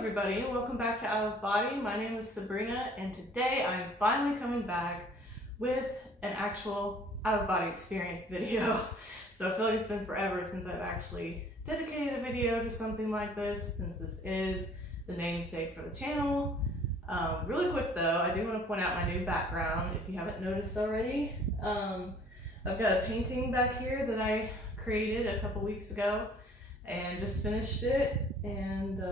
everybody, and welcome back to Out of Body. My name is Sabrina, and today I'm finally coming back with an actual out of body experience video. So I feel like it's been forever since I've actually dedicated a video to something like this, since this is the namesake for the channel. Really quick though, I do want to point out my new background if you haven't noticed already. I've got a painting back here that I created a couple weeks ago and just finished it, and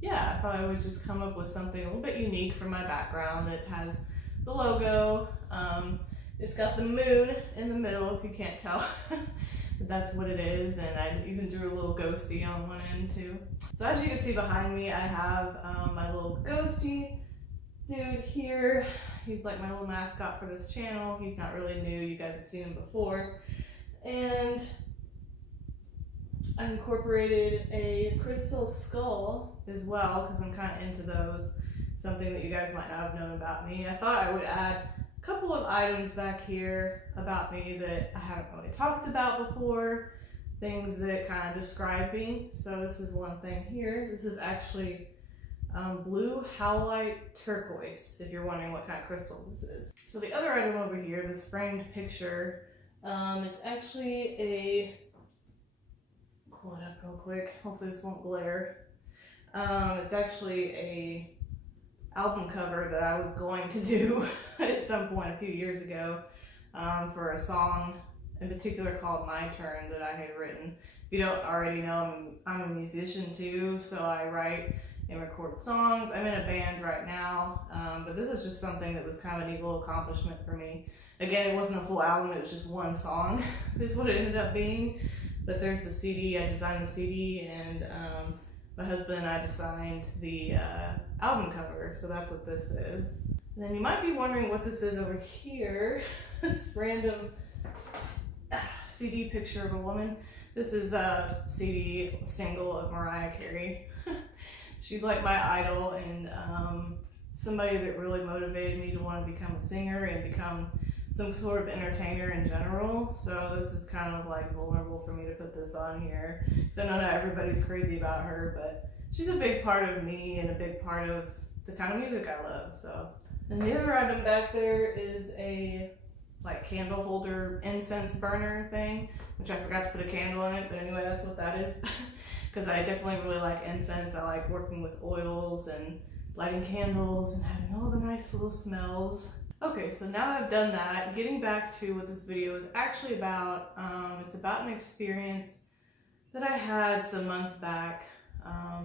yeah, I thought I would just come up with something a little bit unique for my background that has the logo. It's got the moon in the middle, if you can't tell. That's what it is, and I even drew a little ghosty on one end too. So as you can see behind me, I have my little ghosty dude here. He's like my little mascot for this channel. He's not really new, you guys have seen him before. And I incorporated a crystal skull as well because I'm kind of into those, something that you guys might not have known about me. I thought I would add a couple of items back here about me that I haven't really talked about before, things that kind of describe me. So this is one thing here. This is actually blue howlite turquoise, if you're wondering what kind of crystal this is. So the other item over here, this framed picture, it's actually a, pull it up real quick, hopefully this won't glare. It's actually a album cover that I was going to do at some point a few years ago for a song in particular called My Turn that I had written. If you don't already know, I'm a musician too, so I write and record songs. I'm in a band right now, but this is just something that was kind of a neat little accomplishment for me. Again, it wasn't a full album, it was just one song is what it ended up being. But there's the CD, I designed the CD, and my husband and I designed the album cover, so that's what this is. And then you might be wondering what this is over here, this random CD picture of a woman. This is a CD single of Mariah Carey. She's like my idol, and somebody that really motivated me to want to become a singer and become some sort of entertainer in general. So this is kind of like vulnerable for me to put this on here. So I know not everybody's crazy about her, but she's a big part of me and a big part of the kind of music I love. So, and the other item back there is a like candle holder incense burner thing, which I forgot to put a candle in it, but anyway, that's what that is. Because I definitely really like incense. I like working with oils and lighting candles and having all the nice little smells. Okay, so now that I've done that, getting back to what this video is actually about, it's about an experience that I had some months back. I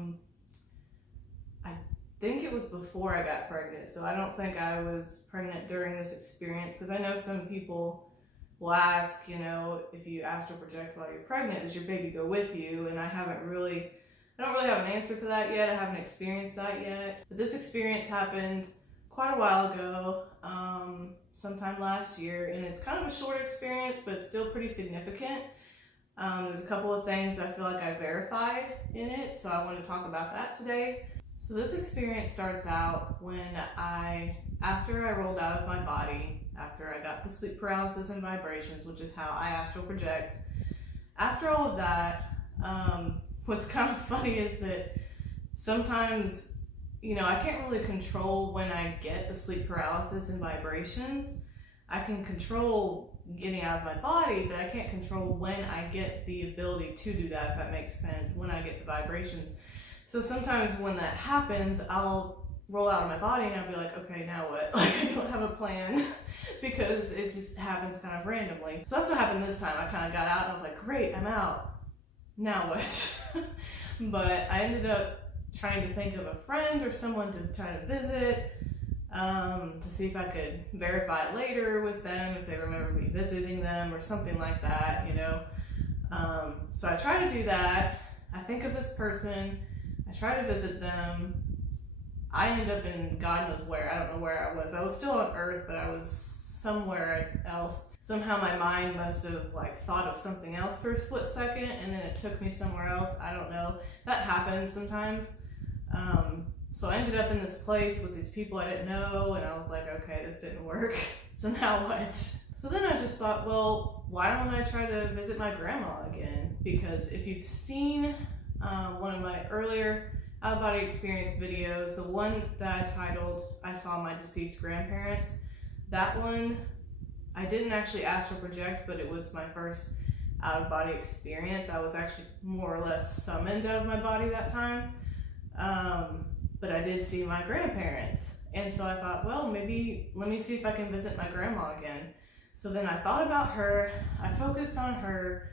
think it was before I got pregnant, so I don't think I was pregnant during this experience, because I know some people will ask, you know, if you astral project while you're pregnant, does your baby go with you? And I don't really have an answer for that yet. I haven't experienced that yet. But this experience happened quite a while ago, sometime last year, and it's kind of a short experience, but still pretty significant. There's a couple of things I feel like I verified in it, so I want to talk about that today. So this experience starts out when after I rolled out of my body, after I got the sleep paralysis and vibrations, which is how I astral project. After all of that, what's kind of funny is that sometimes, you know, I can't really control when I get the sleep paralysis and vibrations. I can control getting out of my body, but I can't control when I get the ability to do that, if that makes sense, when I get the vibrations. So sometimes when that happens, I'll roll out of my body and I'll be like, okay, now what? Like, I don't have a plan because it just happens kind of randomly. So that's what happened this time. I kind of got out and I was like, great, I'm out. Now what? But I ended up trying to think of a friend or someone to try to visit, to see if I could verify it later with them, if they remember me visiting them or something like that, you know. So I try to do that. I think of this person, I try to visit them. I end up in God knows where. I don't know where I was. I was still on Earth, but I was somewhere else. Somehow my mind must have like thought of something else for a split second, and then it took me somewhere else. I don't know. That happens sometimes. So I ended up in this place with these people I didn't know, and I was like, okay, this didn't work. So now what? So then I just thought, well, why don't I try to visit my grandma again? Because if you've seen one of my earlier out-of-body experience videos. The one that I titled, I Saw My Deceased Grandparents, that one, I didn't actually astral project, but it was my first out-of-body experience. I was actually more or less summoned out of my body that time. But I did see my grandparents. And so I thought, well, maybe let me see if I can visit my grandma again. So then I thought about her, I focused on her,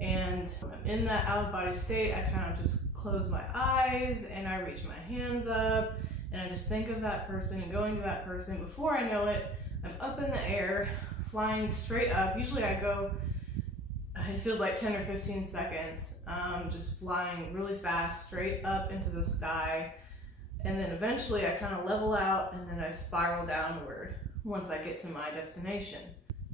and in that out-of-body state, I kind of just close my eyes and I reach my hands up and I just think of that person and going to that person. Before I know it, I'm up in the air, flying straight up. Usually I go, it feels like 10 or 15 seconds, just flying really fast straight up into the sky. And then eventually I kind of level out and then I spiral downward once I get to my destination.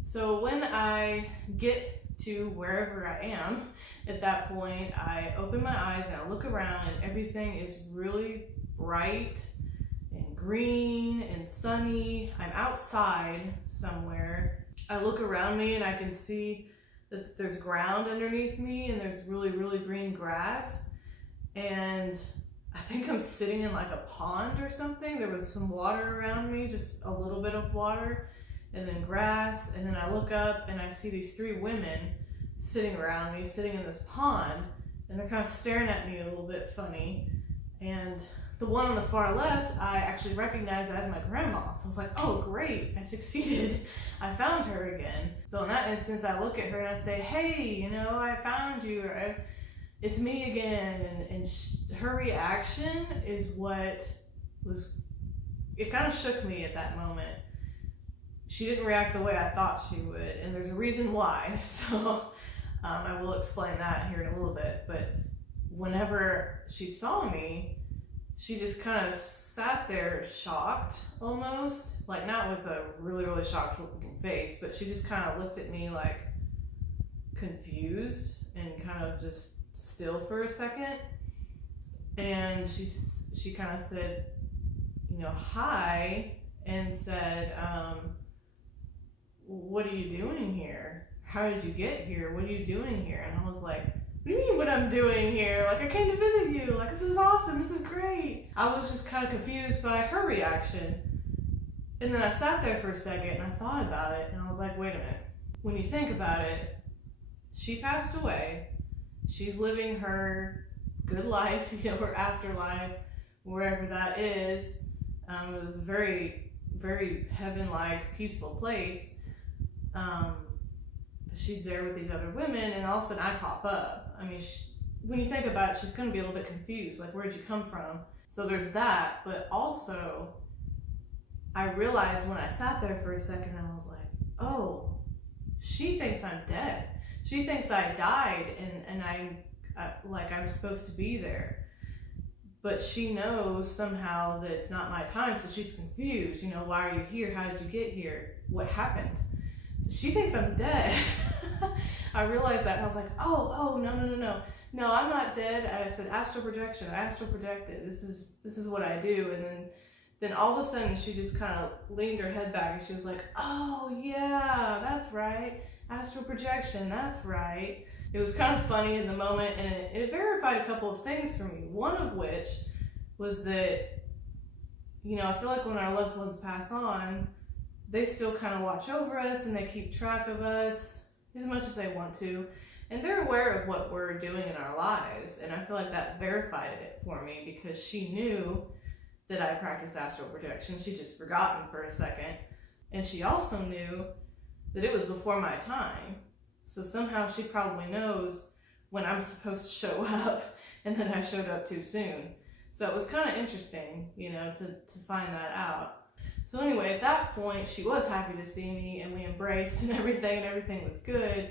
So when I get to wherever I am, at that point, I open my eyes and I look around and everything is really bright and green and sunny. I'm outside somewhere. I look around me and I can see that there's ground underneath me and there's really, really green grass. And I think I'm sitting in like a pond or something. There was some water around me, just a little bit of water, and then grass. And then I look up and I see these three women sitting around me, sitting in this pond, and they're kind of staring at me a little bit funny. And the one on the far left, I actually recognized as my grandma. So I was like, oh great, I succeeded. I found her again. So in that instance, I look at her and I say, hey, you know, I found you, or it's me again. And her reaction is what was, it kind of shook me at that moment. She didn't react the way I thought she would, and there's a reason why. So I will explain that here in a little bit. But whenever she saw me, she just kind of sat there shocked almost, like not with a really, really shocked looking face, but she just kind of looked at me like confused and kind of just still for a second. And she kind of said, you know, hi, and said, what are you doing here? How did you get here? What are you doing here? And I was like, what do you mean what I'm doing here? Like, I came to visit you. Like, this is awesome. This is great. I was just kind of confused by her reaction. And then I sat there for a second and I thought about it and I was like, wait a minute. When you think about it, she passed away. She's living her good life, you know, her afterlife, wherever that is. It was a very, very heaven-like, peaceful place. She's there with these other women, and all of a sudden I pop up. I mean, when you think about it, she's going to be a little bit confused. Like, where'd you come from? So there's that, but also I realized when I sat there for a second, I was like, oh, she thinks I'm dead. She thinks I died and I'm supposed to be there. But she knows somehow that it's not my time, so she's confused. You know, why are you here? How did you get here? What happened? She thinks I'm dead. I realized that and I was like, oh, no. No, I'm not dead. I said astral projection. I astral projected. This is what I do. And then all of a sudden she just kind of leaned her head back and she was like, oh yeah, that's right. Astral projection, that's right. It was kind of funny in the moment, and it verified a couple of things for me. One of which was that, you know, I feel like when our loved ones pass on, they still kind of watch over us and they keep track of us as much as they want to. And they're aware of what we're doing in our lives. And I feel like that verified it for me because she knew that I practiced astral projection. She'd just forgotten for a second. And she also knew that it was before my time. So somehow she probably knows when I'm supposed to show up and then I showed up too soon. So it was kind of interesting, you know, to find that out. So anyway, at that point, she was happy to see me and we embraced and everything was good.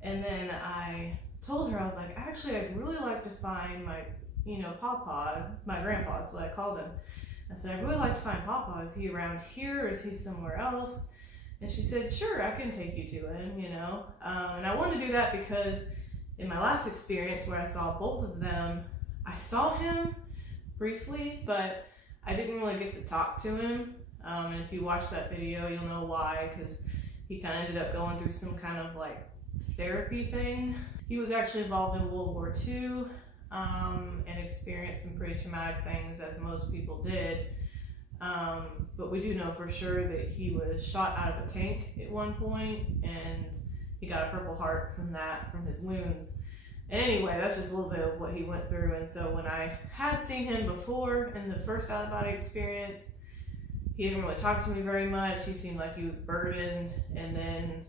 And then I told her, I was like, actually, I'd really like to find my, you know, Papa, my grandpa, that's what I called him. I said, I'd really like to find Papa. Is he around here or is he somewhere else? And she said, sure, I can take you to him, you know. And I wanted to do that because in my last experience where I saw both of them, I saw him briefly, but I didn't really get to talk to him. And if you watch that video, you'll know why, because he kind of ended up going through some kind of like therapy thing. He was actually involved in World War II. and experienced some pretty traumatic things, as most people did. But we do know for sure that he was shot out of a tank at one point, and he got a Purple Heart from that, from his wounds. Anyway, that's just a little bit of what he went through. And so when I had seen him before in the first out-of-body experience, he didn't really talk to me very much. He seemed like he was burdened. And then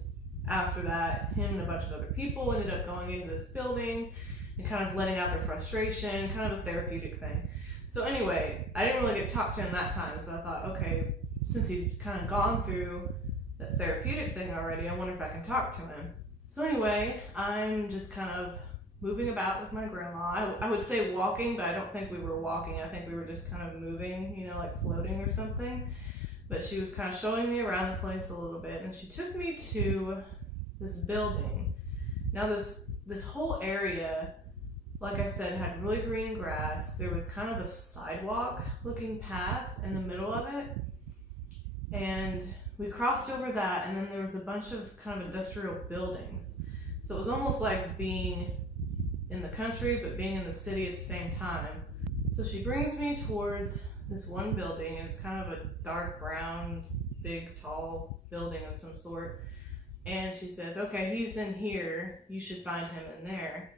after that, him and a bunch of other people ended up going into this building and kind of letting out their frustration, kind of a therapeutic thing. So anyway, I didn't really get to talk to him that time. So I thought, okay, since he's kind of gone through that therapeutic thing already, I wonder if I can talk to him. So anyway, I'm just kind of moving about with my grandma. I would say walking, but I don't think we were walking. I think we were just kind of moving, you know, like floating or something. But she was kind of showing me around the place a little bit, and she took me to this building. Now this whole area, like I said, had really green grass. There was kind of a sidewalk looking path in the middle of it. And we crossed over that, and then there was a bunch of kind of industrial buildings. So it was almost like being in the country, but being in the city at the same time. So she brings me towards this one building, and it's kind of a dark brown, big, tall building of some sort. And she says, okay, he's in here. You should find him in there.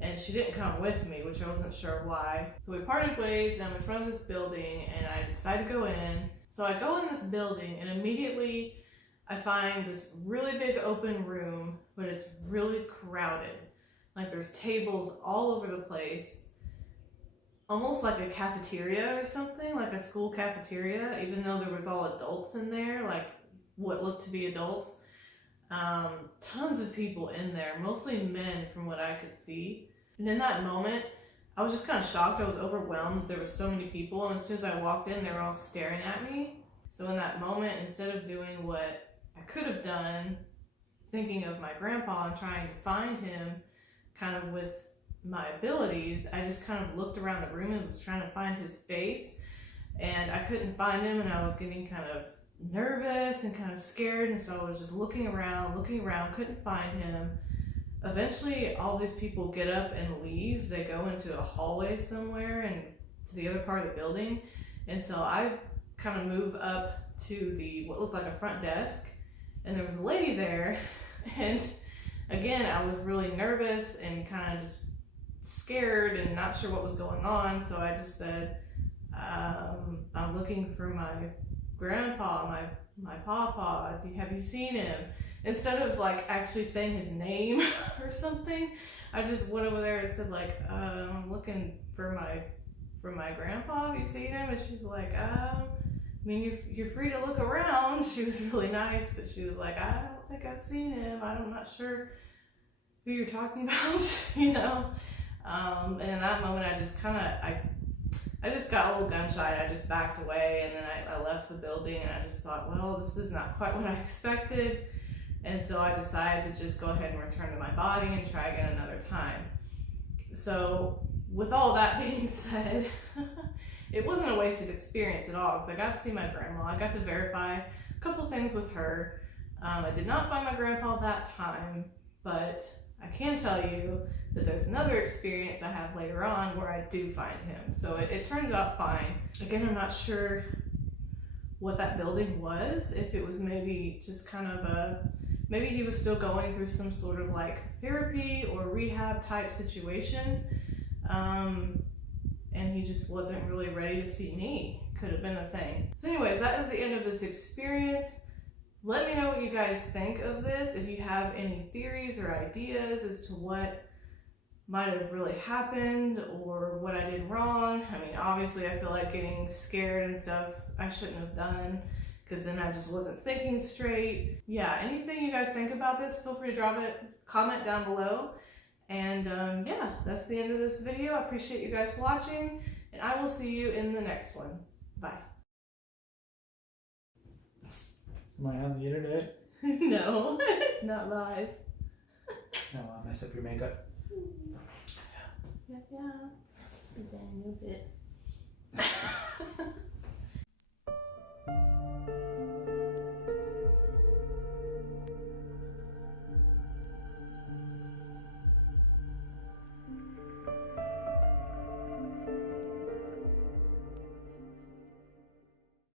And she didn't come with me, which I wasn't sure why. So we parted ways, and I'm in front of this building, and I decide to go in. So I go in this building, and immediately I find this really big open room, but it's really crowded. Like there's tables all over the place, almost like a cafeteria or something, like a school cafeteria, even though there was all adults in there, like what looked to be adults. Tons of people in there, mostly men from what I could see. And in that moment, I was just kind of shocked. I was overwhelmed that there were so many people, and as soon as I walked in, they were all staring at me. So in that moment, instead of doing what I could have done, thinking of my grandpa and trying to find him kind of with my abilities, I just kind of looked around the room and was trying to find his face, and I couldn't find him, and I was getting kind of nervous and kind of scared, and so I was just looking around, couldn't find him. Eventually, all these people get up and leave. They go into a hallway somewhere and to the other part of the building, and so I kind of move up to what looked like a front desk, and there was a lady there, and again, I was really nervous and kind of just scared and not sure what was going on, so I just said, I'm looking for my grandpa, my papa, have you seen him? Instead of like actually saying his name or something, I just went over there and said like, I'm looking for my grandpa, have you seen him? And she's like, I mean, you're free to look around. She was really nice, but she was like, I don't think I've seen him. I'm not sure who you're talking about, you know? And in that moment, I just kind of, I just got a little gun shy. I just backed away, and then I left the building, and I just thought, well, this is not quite what I expected. And so I decided to just go ahead and return to my body and try again another time. So with all that being said, it wasn't a wasted experience at all, because I got to see my grandma. I got to verify a couple things with her. I did not find my grandpa that time, but I can tell you that there's another experience I have later on where I do find him. So it turns out fine. Again, I'm not sure what that building was, if it was maybe just kind of maybe he was still going through some sort of like therapy or rehab type situation. And he just wasn't really ready to see me. Could have been a thing. So anyways, that is the end of this experience. Let me know what you guys think of this. If you have any theories or ideas as to what might have really happened or what I did wrong. I mean, obviously I feel like getting scared and stuff I shouldn't have done, because then I just wasn't thinking straight. Yeah, anything you guys think about this, feel free to drop a comment down below. And yeah, that's the end of this video. I appreciate you guys watching, and I will see you in the next one. Bye. Am I on the internet? No, it's not live. No, I'll mess up your makeup. Yeah. Move it.